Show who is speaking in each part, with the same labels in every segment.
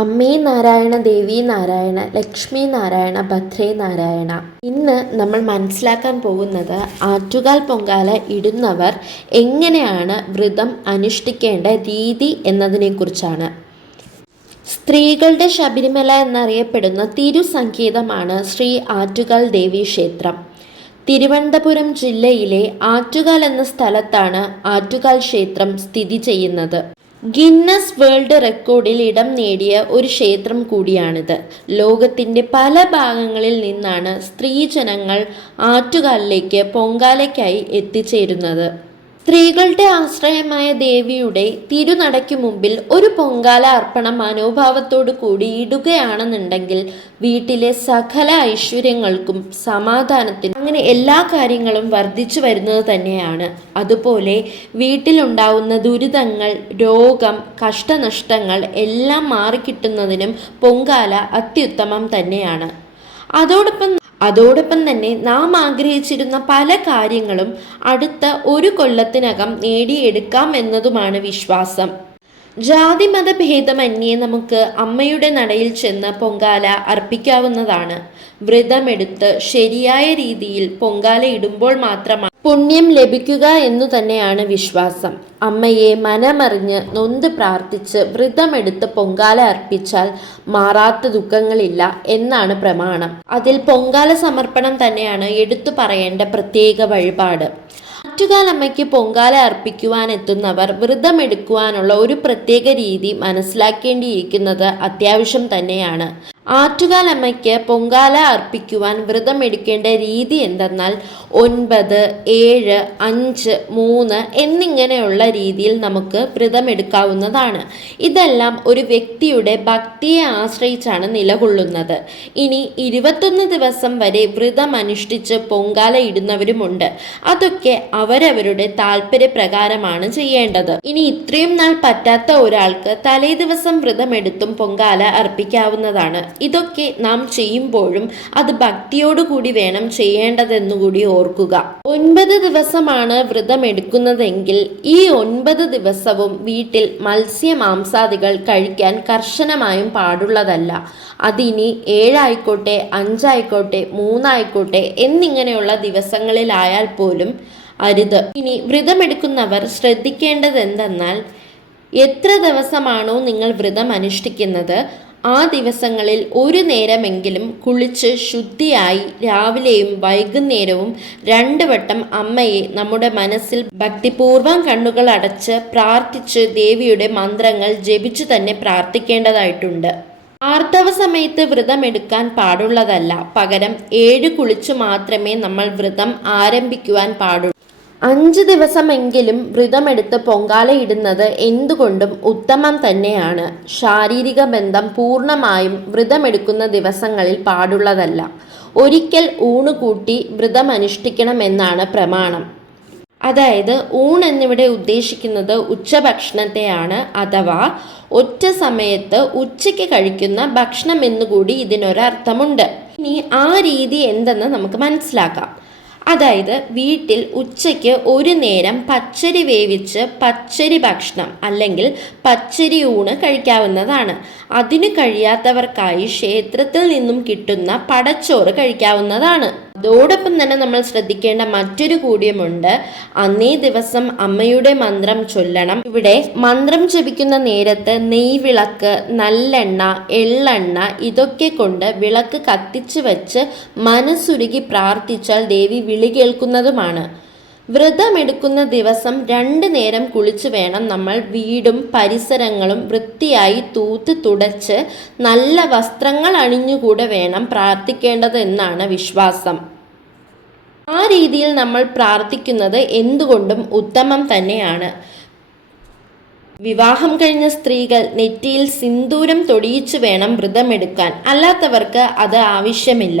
Speaker 1: അമ്മേ നാരായണ ദേവി നാരായണ ലക്ഷ്മി നാരായണ ഭദ്രേ നാരായണ. ഇന്ന് നമ്മൾ മനസ്സിലാക്കാൻ പോകുന്നത് ആറ്റുകാൽ പൊങ്കാല ഇടുന്നവർ എങ്ങനെയാണ് വ്രതം അനുഷ്ഠിക്കേണ്ട രീതി എന്നതിനെക്കുറിച്ചാണ്. സ്ത്രീകളുടെ ശബരിമല എന്നറിയപ്പെടുന്ന തിരുസങ്കേതമാണ് ശ്രീ ആറ്റുകാൽ ദേവി ക്ഷേത്രം. തിരുവനന്തപുരം ജില്ലയിലെ ആറ്റുകാൽ എന്ന സ്ഥലത്താണ് ആറ്റുകാൽ ക്ഷേത്രം സ്ഥിതി ചെയ്യുന്നത്. ഗിന്നസ് വേൾഡ് റെക്കോർഡിൽ ഇടം നേടിയ ഒരു ക്ഷേത്രം കൂടിയാണിത്. ലോകത്തിന്റെ പല ഭാഗങ്ങളിൽ നിന്നാണ് സ്ത്രീജനങ്ങൾ ആറ്റുകാലിലേക്ക് പൊങ്കാലയ്ക്കായി എത്തിച്ചേരുന്നത്. സ്ത്രീകളുടെ ആശ്രയമായ ദേവിയുടെ തിരുനടയ്ക്കു മുമ്പിൽ ഒരു പൊങ്കാല അർപ്പണ മനോഭാവത്തോടു കൂടി ഇടുകയാണെന്നുണ്ടെങ്കിൽ വീട്ടിലെ സകല ഐശ്വര്യങ്ങൾക്കും സമാധാനത്തിനും അങ്ങനെ എല്ലാ കാര്യങ്ങളും വർദ്ധിച്ചു വരുന്നത് തന്നെയാണ്. അതുപോലെ വീട്ടിലുണ്ടാവുന്ന ദുരിതങ്ങൾ രോഗം കഷ്ടനഷ്ടങ്ങൾ എല്ലാം മാറിക്കിട്ടുന്നതിനും പൊങ്കാല അത്യുത്തമം തന്നെയാണ്. അതോടൊപ്പം അതോടൊപ്പം തന്നെ നാം ആഗ്രഹിച്ചിരുന്ന പല കാര്യങ്ങളും അടുത്ത ഒരു കൊല്ലത്തിനകം നേടിയെടുക്കാം എന്നതുമാണ് വിശ്വാസം. ജാതിമത മതഭേദമന്യേ നമുക്ക് അമ്മയുടെ നടയിൽ ചെന്ന് പൊങ്കാല അർപ്പിക്കാവുന്നതാണ്. വ്രതമെടുത്ത് ശരിയായ രീതിയിൽ പൊങ്കാല ഇടുമ്പോൾ മാത്രമാണ് പുണ്യം ലഭിക്കുക എന്നു തന്നെയാണ് വിശ്വാസം. അമ്മയെ മനമറിഞ്ഞ് നൊന്ത് പ്രാർത്ഥിച്ച് വ്രതമെടുത്ത് പൊങ്കാല അർപ്പിച്ചാൽ മാറാത്ത ദുഃഖങ്ങളില്ല എന്നാണ് പ്രമാണം. അതിൽ പൊങ്കാല സമർപ്പണം തന്നെയാണ് എടുത്തു പറയേണ്ട പ്രത്യേക വഴിപാട്. ആറ്റുകാലമ്മയ്ക്ക് പൊങ്കാല അർപ്പിക്കുവാൻ എത്തുന്നവർ വ്രതമെടുക്കുവാനുള്ള ഒരു പ്രത്യേക രീതി മനസ്സിലാക്കേണ്ടിയിരിക്കുന്നത് അത്യാവശ്യം തന്നെയാണ്. ആറ്റുകാലമ്മയ്ക്ക് പൊങ്കാല അർപ്പിക്കുവാൻ വ്രതമെടുക്കേണ്ട രീതി എന്തെന്നാൽ ഒൻപത് ഏഴ് അഞ്ച് മൂന്ന് എന്നിങ്ങനെയുള്ള രീതിയിൽ നമുക്ക് വ്രതമെടുക്കാവുന്നതാണ്. ഇതെല്ലാം ഒരു വ്യക്തിയുടെ ഭക്തിയെ ആശ്രയിച്ചാണ് നിലകൊള്ളുന്നത്. ഇനി ഇരുപത്തൊന്ന് ദിവസം വരെ വ്രതം അനുഷ്ഠിച്ച് പൊങ്കാല ഇടുന്നവരുമുണ്ട്. അതൊക്കെ അവരവരുടെ താല്പര്യപ്രകാരമാണ് ചെയ്യേണ്ടത്. ഇനി ഇത്രയും നാൾ പറ്റാത്ത ഒരാൾക്ക് തലേദിവസം വ്രതമെടുത്തും പൊങ്കാല അർപ്പിക്കാവുന്നതാണ്. ഇതൊക്കെ നാം ചെയ്യുമ്പോഴും അത് ഭക്തിയോടുകൂടി വേണം ചെയ്യേണ്ടതെന്നുകൂടി ഓർക്കുക. ഒൻപത് ദിവസമാണ് വ്രതം എടുക്കുന്നതെങ്കിൽ ഈ ഒൻപത് ദിവസവും വീട്ടിൽ മത്സ്യ മാംസാദികൾ കഴിക്കാൻ കർശനമായും പാടുള്ളതല്ല. അതിനി ഏഴായിക്കോട്ടെ അഞ്ചായിക്കോട്ടെ മൂന്നായിക്കോട്ടെ എന്നിങ്ങനെയുള്ള ദിവസങ്ങളിലായാൽ പോലും അരുത്. ഇനി വ്രതമെടുക്കുന്നവർ ശ്രദ്ധിക്കേണ്ടത് എന്തെന്നാൽ എത്ര ദിവസമാണോ നിങ്ങൾ വ്രതം അനുഷ്ഠിക്കുന്നത് ആ ദിവസങ്ങളിൽ ഒരു നേരമെങ്കിലും കുളിച്ച് ശുദ്ധിയായി രാവിലെയും വൈകുന്നേരവും രണ്ടു വട്ടം അമ്മയെ നമ്മുടെ മനസ്സിൽ ഭക്തിപൂർവം കണ്ണുകൾ അടച്ച് പ്രാർത്ഥിച്ച് ദേവിയുടെ മന്ത്രങ്ങൾ ജപിച്ചു തന്നെ പ്രാർത്ഥിക്കേണ്ടതായിട്ടുണ്ട്. ആർത്തവ സമയത്ത് വ്രതമെടുക്കാൻ പാടുള്ളതല്ല. പകരം ഏഴ് കുളിച്ചു മാത്രമേ നമ്മൾ വ്രതം ആരംഭിക്കുവാൻ പാടുള്ളൂ. അഞ്ച് ദിവസമെങ്കിലും വ്രതമെടുത്ത് പൊങ്കാലയിടുന്നത് എന്തുകൊണ്ടും ഉത്തമം തന്നെയാണ്. ശാരീരിക ബന്ധം പൂർണമായും വ്രതമെടുക്കുന്ന ദിവസങ്ങളിൽ പാടുള്ളതല്ല. ഒരിക്കൽ ഊണ് കൂട്ടി വ്രതമനുഷ്ഠിക്കണമെന്നാണ് പ്രമാണം. അതായത് ഊൺ എന്നിവിടെ ഉദ്ദേശിക്കുന്നത് ഉച്ചഭക്ഷണത്തെയാണ് അഥവാ ഒറ്റ സമയത്ത് ഉച്ചയ്ക്ക് കഴിക്കുന്ന ഭക്ഷണം എന്നുകൂടി ഇതിനൊരർത്ഥമുണ്ട്. ഇനി ആ രീതി എന്തെന്ന് നമുക്ക് മനസ്സിലാക്കാം. അതായത് വീട്ടിൽ ഉച്ചയ്ക്ക് ഒരു നേരം പച്ചരി വേവിച്ച് പച്ചരി ഭക്ഷണം അല്ലെങ്കിൽ പച്ചരി ഊണ് കഴിക്കാവുന്നതാണ്. അതിന് കഴിയാത്തവർക്കായി ക്ഷേത്രത്തിൽ നിന്നും കിട്ടുന്ന പടച്ചോറ് കഴിക്കാവുന്നതാണ്. അതോടൊപ്പം തന്നെ നമ്മൾ ശ്രദ്ധിക്കേണ്ട മറ്റൊരു കൂടിയുമുണ്ട്. അന്നേ ദിവസം അമ്മയുടെ മന്ത്രം ചൊല്ലണം. ഇവിടെ മന്ത്രം ജപിക്കുന്ന നേരത്ത് നെയ്വിളക്ക് നല്ലെണ്ണ എള്ളെണ്ണ ഇതൊക്കെ കൊണ്ട് വിളക്ക് കത്തിച്ചു വെച്ച് മനസ്സുരുകി പ്രാർത്ഥിച്ചാൽ ദേവി വിളി കേൾക്കുന്നതുമാണ്. വ്രതമെടുക്കുന്ന ദിവസം രണ്ട് നേരം കുളിച്ച് വേണം നമ്മൾ വീടും പരിസരങ്ങളും വൃത്തിയായി തൂത്ത് തുടച്ച് നല്ല വസ്ത്രങ്ങൾ അണിഞ്ഞുകൂടെ വേണം പ്രാർത്ഥിക്കേണ്ടത് എന്നാണ് വിശ്വാസം. ആ രീതിയിൽ നമ്മൾ പ്രാർത്ഥിക്കുന്നത് എന്തുകൊണ്ടും ഉത്തമം തന്നെയാണ്. വിവാഹം കഴിഞ്ഞ സ്ത്രീകൾ നെറ്റിയിൽ സിന്ദൂരം തൊടിയിച്ചു വേണം വ്രതമെടുക്കാൻ. അല്ലാത്തവർക്ക് അത് ആവശ്യമില്ല.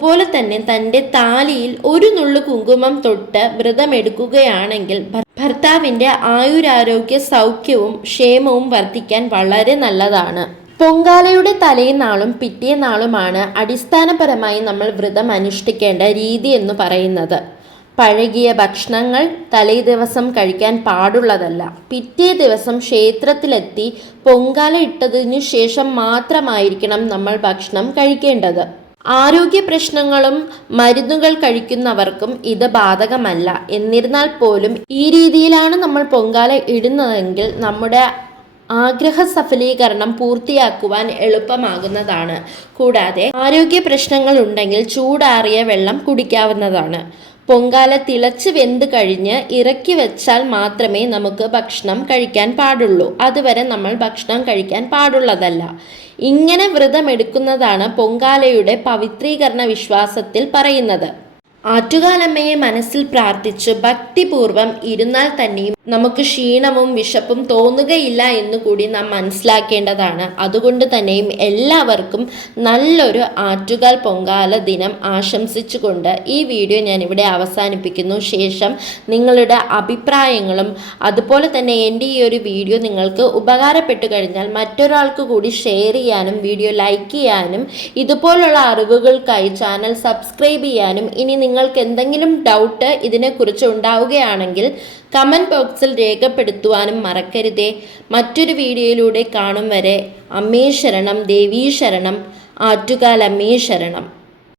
Speaker 1: അതുപോലെ തന്നെ തന്റെ താലിയിൽ ഒരു നുള്ളു കുങ്കുമം തൊട്ട് വ്രതമെടുക്കുകയാണെങ്കിൽ ഭർത്താവിന്റെ ആയുരാരോഗ്യ സൗഖ്യവും ക്ഷേമവും വർദ്ധിക്കാൻ വളരെ നല്ലതാണ്. പൊങ്കാലയുടെ തലേന്നാളും പിറ്റേന്നാളുമാണ് അടിസ്ഥാനപരമായി നമ്മൾ വ്രതം അനുഷ്ഠിക്കേണ്ട രീതി എന്ന് പറയുന്നത്. പഴകിയ ഭക്ഷണങ്ങൾ തലേ ദിവസം കഴിക്കാൻ പാടുള്ളതല്ല. പിറ്റേ ദിവസം ക്ഷേത്രത്തിലെത്തി പൊങ്കാല ഇട്ടതിനു ശേഷം മാത്രമായിരിക്കണം നമ്മൾ ഭക്ഷണം കഴിക്കേണ്ടത്. ആരോഗ്യ പ്രശ്നങ്ങളും മരുന്നുകൾ കഴിക്കുന്നവർക്കും ഇത് ബാധകമല്ല. എന്നിരുന്നാൽ പോലും ഈ രീതിയിലാണ് നമ്മൾ പൊങ്കാല ഇടുന്നതെങ്കിൽ നമ്മുടെ ആഗ്രഹ സഫലീകരണം പൂർത്തിയാക്കുവാൻ എളുപ്പമാകുന്നതാണ്. കൂടാതെ ആരോഗ്യ പ്രശ്നങ്ങൾ ഉണ്ടെങ്കിൽ ചൂടാറിയ വെള്ളം കുടിക്കാവുന്നതാണ്. പൊങ്കാല തിളച്ച് വെന്ത് കഴിഞ്ഞ് ഇറക്കി വെച്ചാൽ മാത്രമേ നമുക്ക് ഭക്ഷണം കഴിക്കാൻ പാടുള്ളൂ. അതുവരെ നമ്മൾ ഭക്ഷണം കഴിക്കാൻ പാടുള്ളതല്ല. ഇങ്ങനെ വ്രതമെടുക്കുന്നതാണ് പൊങ്കാലയുടെ പവിത്രീകരണ വിശ്വാസത്തിൽ പറയുന്നത്. ആറ്റുകാലമ്മയെ മനസ്സിൽ പ്രാർത്ഥിച്ച് ഭക്തിപൂർവം ഇരുന്നാൽ തന്നെയും നമുക്ക് ക്ഷീണവും വിശപ്പും തോന്നുകയില്ല എന്ന് കൂടി നാം മനസ്സിലാക്കേണ്ടതാണ്. അതുകൊണ്ട് തന്നെയും എല്ലാവർക്കും നല്ലൊരു ആറ്റുകാൽ പൊങ്കാല ദിനം ആശംസിച്ചുകൊണ്ട് ഈ വീഡിയോ ഞാൻ ഇവിടെ അവസാനിപ്പിക്കുന്നു. ശേഷം നിങ്ങളുടെ അഭിപ്രായങ്ങളും അതുപോലെ തന്നെ എന്റെ ഈ ഒരു വീഡിയോ നിങ്ങൾക്ക് ഉപകാരപ്പെട്ടു കഴിഞ്ഞാൽ മറ്റൊരാൾക്ക് കൂടി ഷെയർ ചെയ്യാനും വീഡിയോ ലൈക്ക് ചെയ്യാനും ഇതുപോലുള്ള അറിവുകൾക്കായി ചാനൽ സബ്സ്ക്രൈബ് ചെയ്യാനും ഇനി നിങ്ങൾക്ക് എന്തെങ്കിലും ഡൗട്ട് ഇതിനെക്കുറിച്ച് ഉണ്ടാവുകയാണെങ്കിൽ കമന്റ് ബോക്സിൽ രേഖപ്പെടുത്തുവാനും മറക്കരുതേ. മറ്റൊരു വീഡിയോയിലൂടെ കാണും വരെ. അമ്മേ ശരണം ദേവീ ശരണം. ആറ്റുകാൽ അമ്മേ ശരണം.